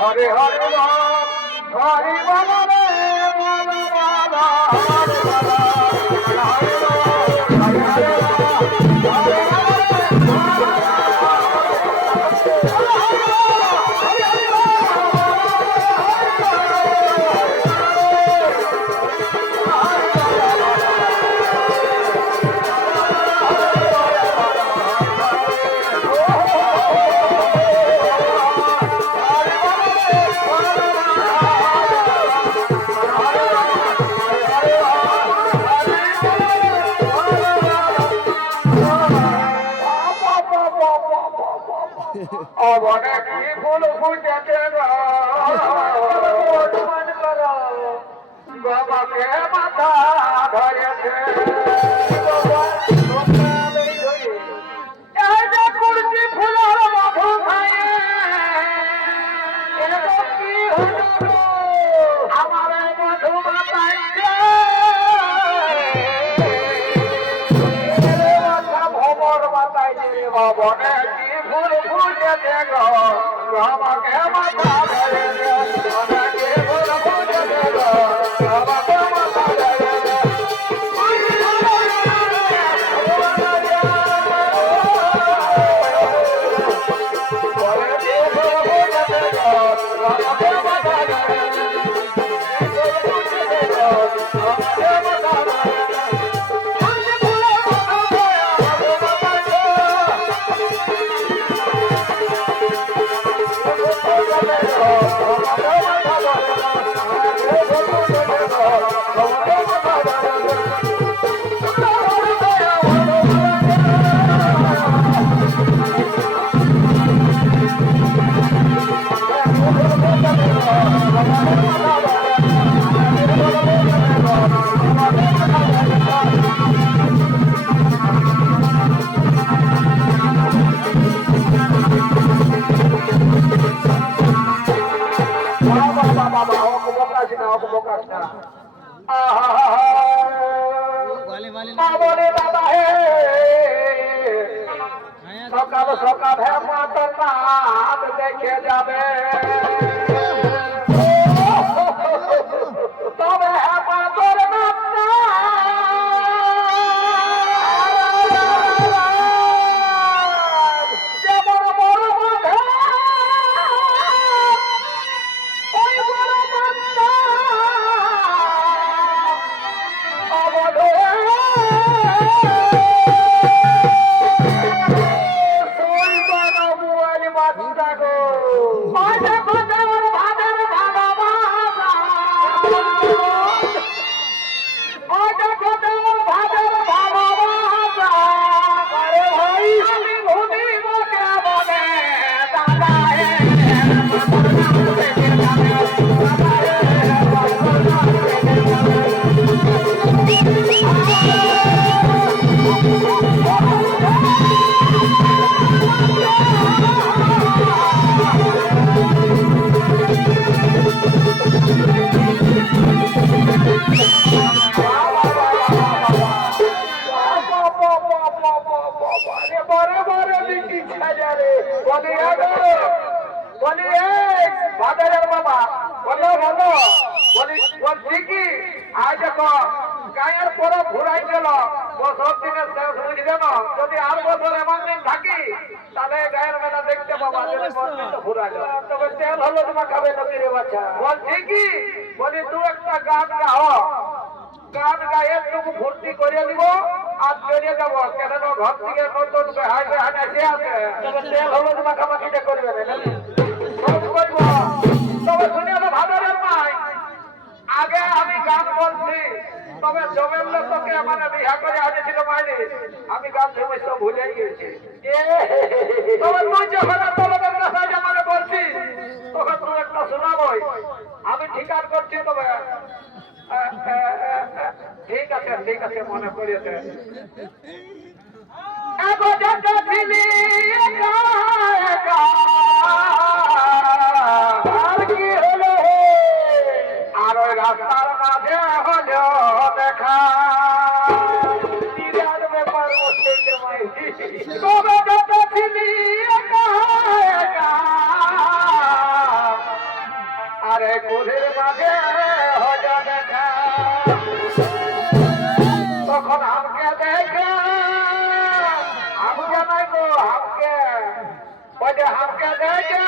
हरे हरे राम हरे बोल रे बोल बाबा हरे बोल हरे राम हरे हरे राम हरे অনেক ফুল ফুটেছে বাবাকে মাথা ধরেছে কুর্তি ফুলের মধু খাইয়ে কি হলো আমার মধু মাতাইছে ভবর মাতাইছে ভবনে কি ফুল ফুটেছে গো আমাকে মাথা ধরেছে আমাকে ফুল ফুটেছে গো আমাকে মাথা ধরেছে সকাল সকাল মাতার নাম দেখে যাবে তবে মাতর যেমন বড় মাথা ওই বড় মাথা গায়ের পরব ঘুরাই গেল, বছর দিনের শেষ বুঝবে না। যদি আর বছর এমন দিন থাকি তাহলে গায়ের মেলা দেখতে পাবা, ঘুরাই তবে তেল হলো তোমার খাবে নদীরে বাচ্চা। বলছি কি, বলি তুই একটা গান গাও, গান গায়ে তুমি ভর্তি করে দিব আর চলে যাবো। কেন ঘর থেকে নতুন হাঁটে হাঁটে আসে আছে, তবে তেল হলো তোমার খামাখিটা করবে না করবো। তবে শুনে তো ভালো নাই, আগে আমি গান বলছি, তবে জমের তোকে মানে বিহা করে আনেছিল মাইনে, আমি গান সমস্ত ভুলে গিয়েছি। তবে তুই যখন আমাকে বলছি তখন তুই একটা শোনাবই, আমি ঠিকার করছি। তবে ঠিক আছে ঠিক আছে, মনে করিয়েছে আর কি হলো, আর ওই রাস্তার মাঝে হলো দেখা বিরাট ব্যাপার। তবে যত ছিলি আরে কুলের মাঝে হলো দেখা, তখন আমাকে দেখে আমাকে নাই গো আমাকে বলে আমাকে দেখে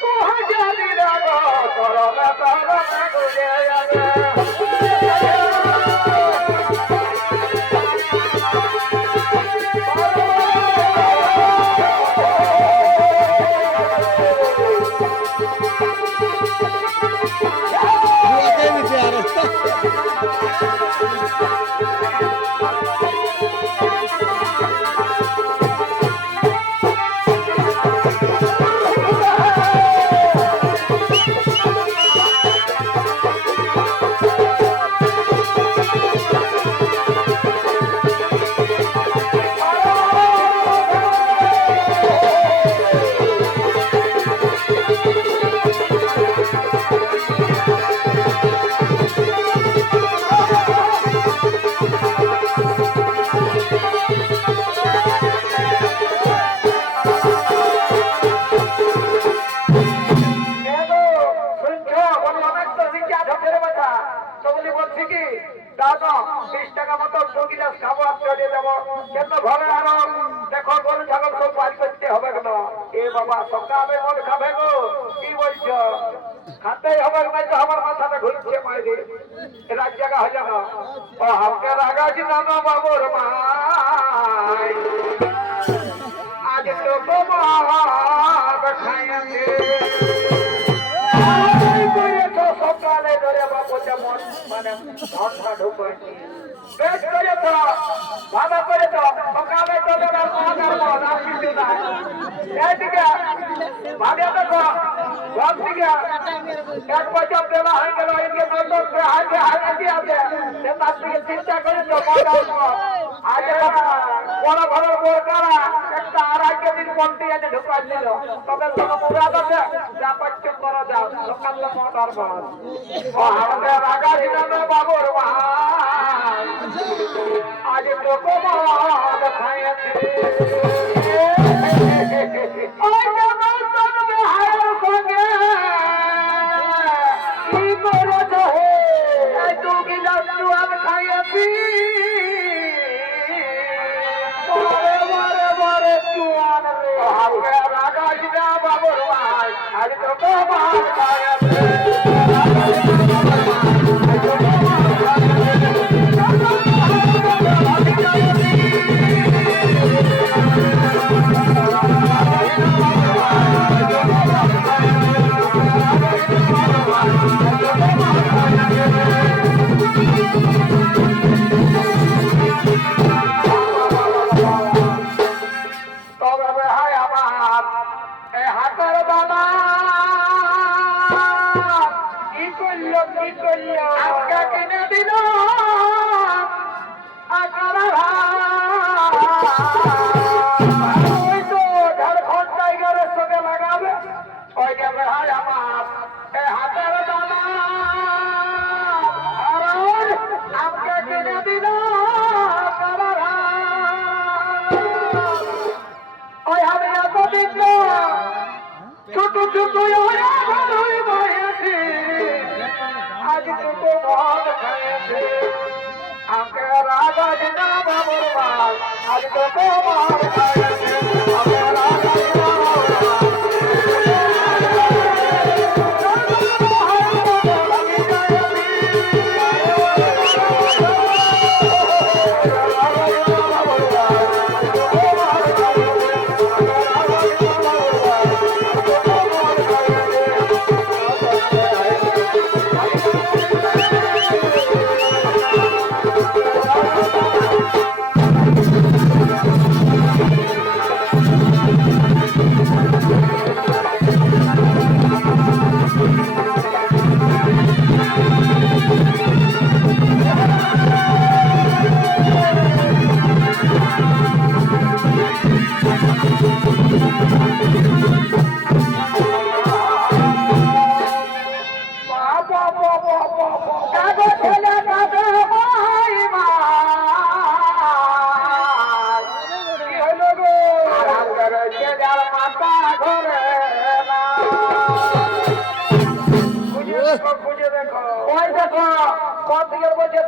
তু হাজারি লাগো করোনা করোনা ঘুরে যাবে। সকালে মদ খাবে গো, কি বলছো? খাতেই হবে নাই তো আমার মাথাটা ঘুরছে মাইরে, রাত জায়গা হয়ে যাবে। ও হালকে রাগাছি নানো বাবুর মাই, আজ তো তোমার খাইয়াছে সকালে ধরে বাবু যেমন মানে ঘন্টা ঢুকাইনি বেশ করেছ, ভালো করেছ। সকালে তোদের আর কিছু নাই, এইদিকে ভাবে দেখো ঘর থেকে 1 বছর বেলা হয়ে গেল, এদিকে নতুন হাইতে হাইতে আছে, তার থেকে চিন্তা করেছ আজ বড় বড় বোরকারা একটা 2.5 কেজির পন্টি আছে ঢুকাই দিল। তবে মুরাদ আছে যা পাচ্ছ করা যাও, সকাল মটার বাস আমাদের রাগা ছিল বাবুর মা, আজ তো তোমার খাইয়াছে বাবুর ভাই, আজ তো তোমার খাইয়াছে ছোট ছোট আজ তো খাইছে তো তোমার গায়েতে আমরা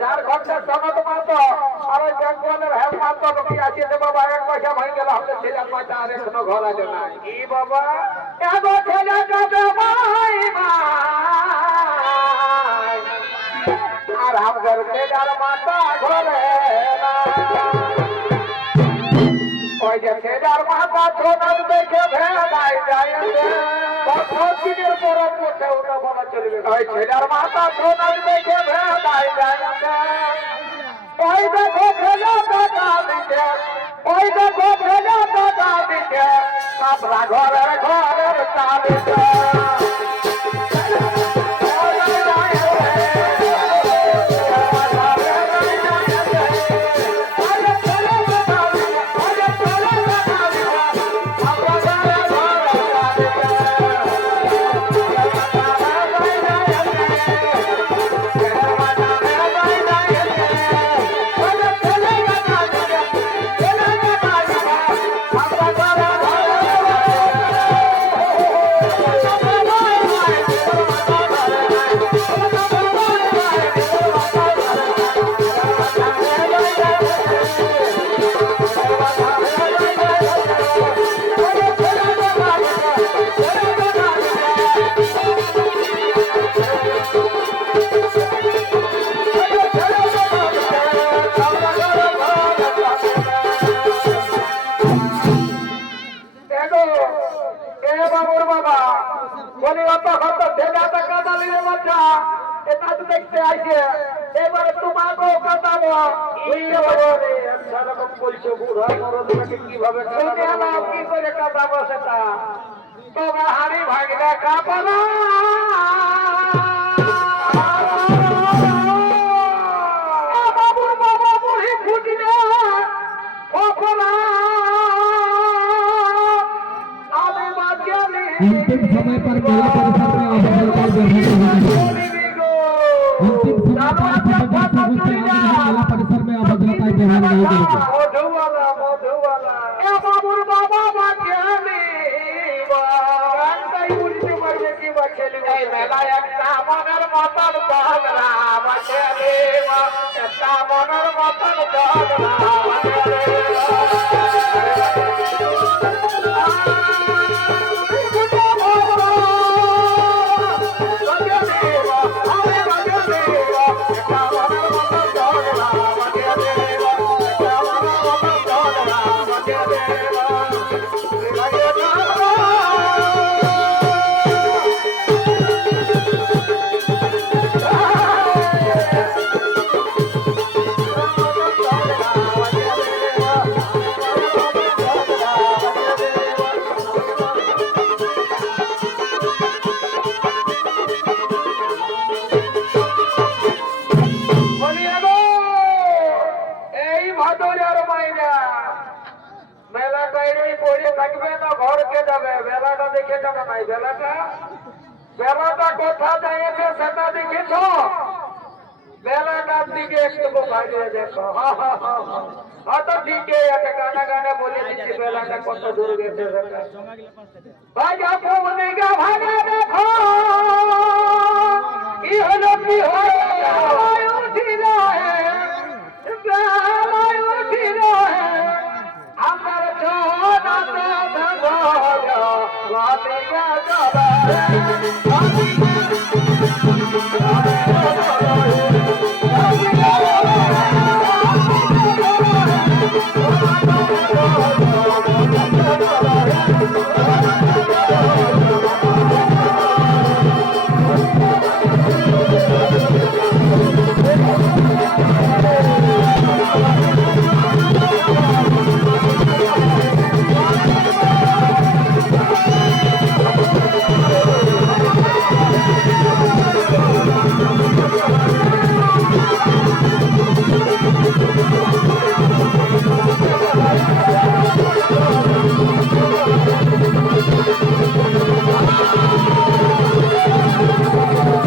ঝাড়খণ্ডের সনদ মাতো আর ওই বেঙ্গলের হেল মাতো কি আছে বাবা এক পয়সা ভাই গেল হলে ছেলের পয়সা আর এখনো ঘর আছে না কি বাবা এগো ছেলে যাবে ভাই আর আমাদের ছেলের মাতা ঘরে ওই যে ছেলের মাতা ছোনার দেখে ভেড়াই যায় দিনের পর পড়ছে ওটা বলা চলবে ওই ছেলের মাতা ছোনার দেখে ভেড়াই যায় ওই দেখো ভেজা টাকা দিচ্ছে ওই দেখো ভেজা টাকা দিচ্ছে আমরা ঘরের চালিছে দেখতে আইছে এবারে তোমাকে কাটাবো বলছো বুড়া তোমাকে কিভাবে কি করে কাটাবো সেটা তোমার হাড়ি ভাগলে কাটাবো বাবুর বাবা বুড়ি ফুটলে আমি বাচ্চালি अंतिम समय पर मेला परिसर में अंतिम समय मेला परिसर में अभद्रता व्यवहार नहीं करेंगे। बाबुर बाबा मेला একটা মনের মতন বদরা একটা মনের মতন বদরা বেলাটা কোথা যাইছে সেটা দেখেছ বেলাটার দিকে একটু বাইরে দেখো হয়তো ঠিকই আছে গানে গানে বলে দিচ্ছি বেলাটা কত দূর গেছে সেটা ভাই আপু ভাগা দেখো